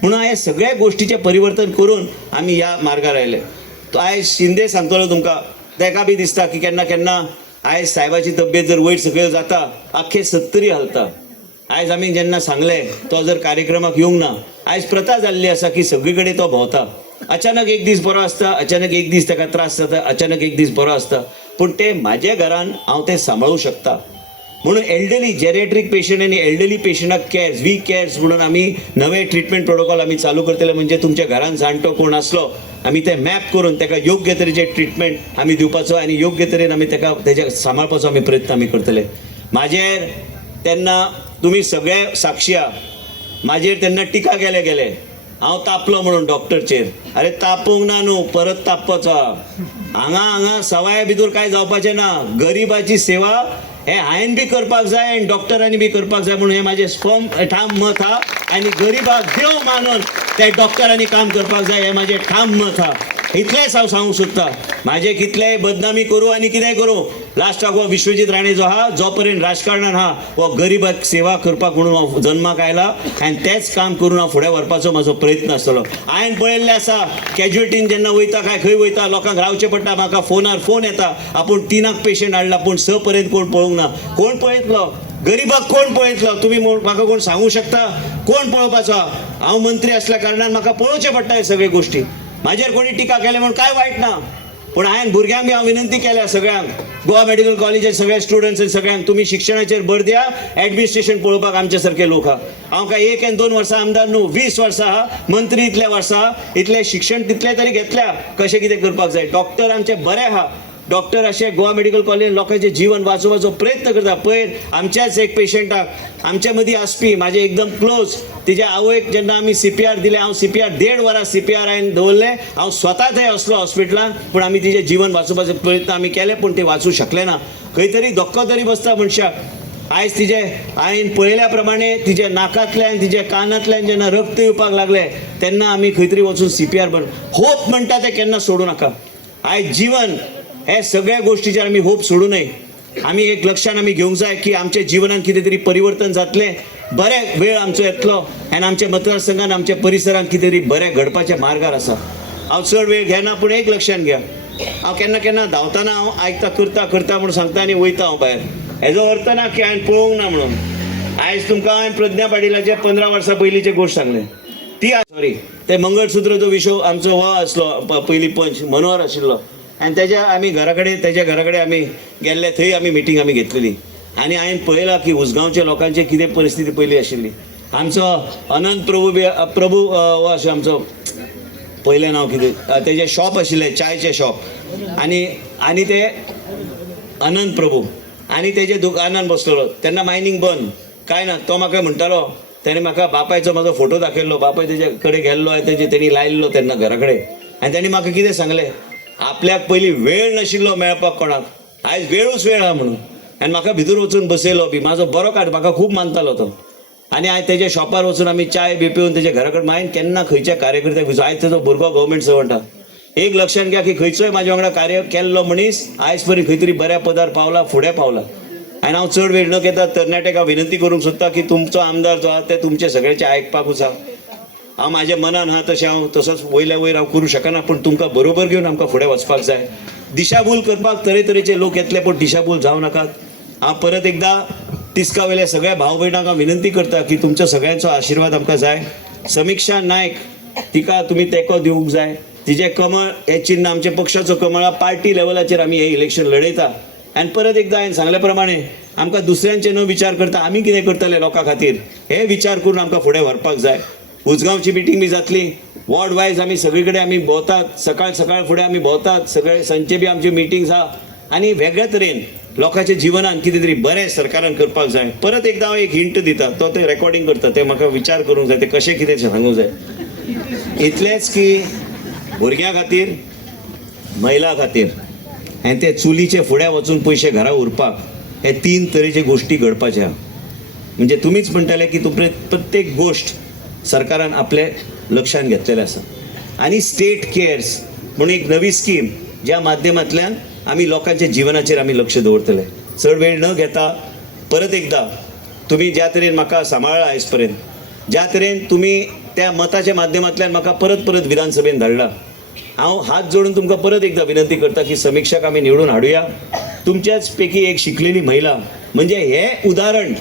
म्हणून हे सगळ्या गोश्टीचें परिवर्तन करून आमी ह्या मार्गार आयले. आयज शिंदे सांगतलो तुमकां, ताका बी दिसता की केन्ना केन्ना आयज साहेबाची तब्येत जर वयर सकयल जाता आख्खे 70 हलता. आयज आमी जेन्ना सांगलें तो जर कार्यक्रमाक येवंक ना, आयज प्रथा जाल्ली आसा की सगळी कडेन तो भोंवता. अचानक एक दीस बरो आसता, अचानक एक दीस ताका त्रास जाता, अचानक एक दीस बरो आसता, पूण ते म्हाज्या घरान हांव ते सांबाळूं शकता. म्हणून एल्डरली जेरेट्रीक पेशंट आनी एल्डरली पेशंटाक केअर्स, वी केअर्स म्हणून आमी नवे ट्रिटमेंट प्रोटोकॉल आमी चालू करतले. म्हणजे तुमच्या घरान जाणटो कोण आसलो आमी ते मॅप करून ताका योग्य तरेचे ट्रिटमेंट आमी दिवपाचो आनी योग्य तरेन आमी ताका तेजे सांबाळपाचो आमी प्रयत्न आमी करतले. म्हाजेर तेन्ना तुमी सगळे साक्षी आहा, म्हाजेर तेन्ना टिका गेले हांव तापलो म्हणून डॉक्टरचेर. अरे तापोवंक ना न्हू, परत तापपाचो. हांगा सवाय भितर कांय जावपाचें ना. गरिबाची सेवा हे हांवें बी करपाक जाय आनी डॉक्टरांनी बी करपाक जाय म्हणून हें म्हाजें फर्म ठाम मत हा. आनी गरिबाक देव मानून ते डॉक्टरांनी काम करपाक जाय हें म्हाजें ठाम मत हा. इतलेंच हांव सांगूंक सोदतां. म्हाजें कितलेंय बदनामी करूं आनी कितेंय करूं, लास्टाक हो विश्वजीत राणे जो हा, जो पर्यंत राजकारणान हा, हो गरिबाक सेवा करपाक म्हणून हांव जन्माक आयला आनी तेंच काम करून हांव फुडें व्हरपाचो म्हाजो प्रयत्न आसतलो. हांवें पळयल्लें आसा कॅज्युअल्टीन जेन्ना वयता काय खंय वयता लोकांक रावचें पडटा. म्हाका फोनार फोन येता, आपूण 3 पेशंट हाडला पूण 6 पर्यंत कोण पळोवंक ना. कोण पळयतलो? गरिबाक कोण पळयतलो? तुमी म्हाका कोण सांगूं शकता कोण पळोवपाचो? हांव मंत्री आसल्या कारणान म्हाका पळोवचें पडटा हे सगळे गोश्टी. म्हाजेर कोणी टिका केले म्हणून काय वायट ना, पूण हांवें भुरग्यांक बी हांव विनंती केल्या सगळ्यांक, गोवा मेडिकल कॉलेजाचे सगळे स्टुडंट्स सगळ्यांक, तुमी शिक्षणाचेर भर दिया, एडमिनिस्ट्रेशन पळोवपाक आमचे सारखे लोक हा. हांव काय 1 आनी 2 वर्सां आमदार न्हू, 20 वर्सां हा मंत्री, इतल्या वर्सां इतलें शिक्षण तितलें तरी घेतल्या कशें कितें करपाक जाय. डॉक्टर आमचे बरे हा. डॉक्टर असे गोवा मेडिकल कॉलेज लोकांचे जीवन वाचोवपाचो प्रयत्न करता. पयर आमच्याच एक पेशंटाक आमच्या मदीं आसपी म्हाजे एकदम क्लोज, तिच्या आवयक जेन्ना आमी CPR दिले, हांव CPR 1.5 वरां CPR हांवें दवरले. हांव स्वता थंय असलो हॉस्पिटलांत, पूण आमी तिचें जीवन वाचोवपाचो प्रयत्न आमी केले, पूण ते वाचूं शकले ना. खंय तरी धक्को तरी बसता मनशाक. आयज तिचे हांवें पळयल्या प्रमाणे तिच्या नाकांतल्यान तिच्या कानांतल्यान जेन्ना रक्त येवपाक लागले तेन्ना आमी खंय तरी वचून CPR बन होप म्हणटा ते केन्ना सोडूं नाका. आयज जीवन हे सगळ्या गोष्टीचेर आमी होप सोडूं नये. आमी एक लक्षान आमी घेवंक जाय की आमच्या जिवनान कितें तरी परिवर्तन जातलें, बरे वेळ आमचो येतलो आनी आमच्या मतदारसंघान आमच्या परिसरांत कितें तरी बरें घडपाच्या मार्गार आसा. हांव चड वेळ घेना, पूण एक लक्षान घ्या, हांव केन्ना केन्ना धांवतना हांव आयकता करता म्हणून सांगता आनी वयता हांव भायर. हेजो अर्थ ना की हांवें पळोवंक ना म्हणून. आयज तुमकां हांवें प्रज्ञा पाटीलाचे 15 वर्सां पयलींचे गोश्ट सांगले. ती सॉरी ते मंगळसूत्र जो विशय आमचो हो आसलो पयलीं पंच मनोहर आशिल्लो, आनी तेज्या आमी तेज्या घरा कडेन आमी गेल्ले, थंय आमी मिटींग आमी घेतलेली. आनी हांवें पळयलां की उसगांवच्या लोकांची कितें परिस्थिती पयलीं आशिल्ली. आमचो अनंत प्रभू हो अशें आमचो पयलें नांव कितें तेजें शॉप आशिल्लें, चायचें शॉप, आनी ते अनंत प्रभू आनी तेजे दुकानान बसलेलो. तेन्ना मायनींग बंद, कांय ना. तो म्हाका म्हणटालो, ताणें म्हाका बापायचो म्हाजो फोटो दाखयल्लो, बापाय तेजे कडेन गेल्लो आनी तेणी लायल्लो तेन्ना घरा कडेन. आनी ताणें म्हाका कितें सांगलें, आपल्याक पयलीं वेळ नाशिल्लो मेळपाक कोणाक, आयज वेळूच वेळ हा म्हणून. आनी म्हाका भितर वचून बसयलो बी, म्हाजो बरो कार्ड, म्हाका खूब मानतालो तो. आनी हांवें तेज्या शॉपार वचून आमी चाय बी पिवन तेज्या घरा कडेन हांवें केन्ना खंयच्या कार्यकर्त्याक विचार. आयज तेजो भुरगो गव्हर्मेंट सर्वंट हा. एक लक्षान घ्या की खंयचोय म्हाज्या वांगडा कार्य केल्लो मनीस आयज पर्यंत खंय तरी बऱ्या पदार पावला, फुडें पावला. आनी हांव चड वेळ न घेता तरणाट्याक हांव विनंती करूंक सोदता की तुमचो आमदार जो आहा ते तुमचे सगळ्यांचे आयकपाकूच आहा. हांव म्हाज्या मनान आहा तशें हांव तसोच वयल्या वयर हांव करूं शकना, पूण तुमकां बरोबर घेवन आमकां फुडें वचपाक जाय. दिशाभूल करपाक तरेतरेचे लोक येतले, पूण दिशाभूल जावं नाकात. हांव परत एकदा तिस्का वयल्या सगळ्या भाव भयणांक हांव विनंती करता की तुमचो सगळ्यांचो आशिर्वाद आमकां जाय. समीक्षा नायक तिका तुमी तेंको दिवंक जाय. तिजें कमळ हें चिन्ह आमच्या पक्षाचो कमळ, पार्टी लेवलाचेर आमी हें इलेक्शन लडयता. आनी परत एकदा हांवें सांगल्या प्रमाणे आमकां दुसऱ्यांचे न विचार करता आमी कितें करतले लोकां खातीर हे विचार करून आमकां फुडें व्हरपाक जाय. उसगांवची मिटींग बी जातली, वॉर्ड वायज आमी सगळे कडेन आमी भोंवतात, सकाळ फुडें आमी भोंवतात, सगळे सांजचे बी आमची मिटींग्स आहा. आनी वेगळ्या तरेन लोकांच्या जिवनान कितें तरी बरें सरकारान करपाक जाय. परत एकदा हांव एक हिंट दिता, तो ते रेकॉर्डिंग करता, ते म्हाका विचार करूंक जाय, ते कशें कितें सांगूंक जाय. इतलेंच की भुरग्यां खातीर, महिला खातीर आनी ते चुलीचे फुडें वचून पयशे घरा उरपाक हे 3 तरेचे गोश्टी घडपाचे आहा. म्हणजे तुमीच म्हणटाले की प्रत्येक गोश्ट सरकारान आपले लक्षान घेतलेले आसा. आनी स्टेट केअर्स म्हणून एक नवी स्कीम ज्या माध्यमांतल्यान आमी लोकांच्या जिवनाचेर आमी लक्ष दवरतले. चड वेळ न घेता परत एकदा तुमी ज्या तरेन म्हाका सांबाळ्ळा आयज पर्यंत, ज्या तरेन तुमी त्या मताच्या माध्यमांतल्यान म्हाका परत विधानसभेन धाडला, हांव हात जोडून तुमकां परत एकदा विनंती करता की समीक्षाक आमी निवडून हाडुया. तुमच्याच पैकी एक शिकलेली महिला, म्हणजे हे उदाहरण,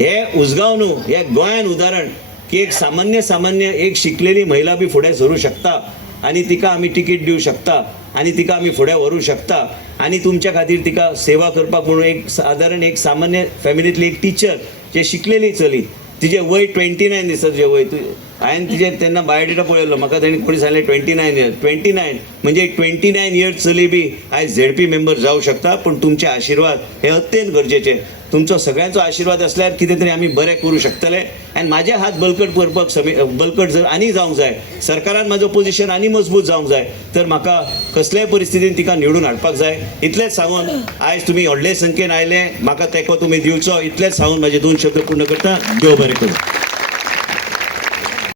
हे उसगांव न्हू, हे गोंयान उदाहरण की एक सामान्य एक शिकलेली महिला बी फुडें सरूं शकता आनी तिका आमी तिकीट दिवं शकता आनी तिका आमी फुडें व्हरूंक शकता. आनी तुमच्या खातीर तिका सेवा करपाक म्हणून एक सादारण एक सामान्य फॅमिलींतली एक टिचर जे शिकलेली चली, तिजें वय 29 दिसा तुजें वय. हांवें तिजें तेन्ना बायोडेटा पळयल्लो, म्हाका ताणें कोणी सांगलें 29 इयर्स. 29 म्हणजे 29 इयर्स चली बी आयज ZP मेंबर जावं शकता. पूण तुमचे आशिर्वाद हे अत्यंत गरजेचे. तुमचो सगळ्यांचो आशीर्वाद असल्यार कितें तरी आमी बरें करूं शकतले आनी म्हाजे हात बळकट करपाक बळकट जर आनी जावंक जाय, सरकारान म्हाजो पोजिशन आनी मजबूत जावंक जाय, तर म्हाका कसल्याय परिस्थितीन तिका निवडून हाडपाक जाय. इतलेंच सांगून आयज तुमी व्हडले संख्येन आयले, म्हाका तेंको तुमी दिवचो, इतलेंच सांगून म्हाजे 2 शब्द पूर्ण करता. देव बरें करूं.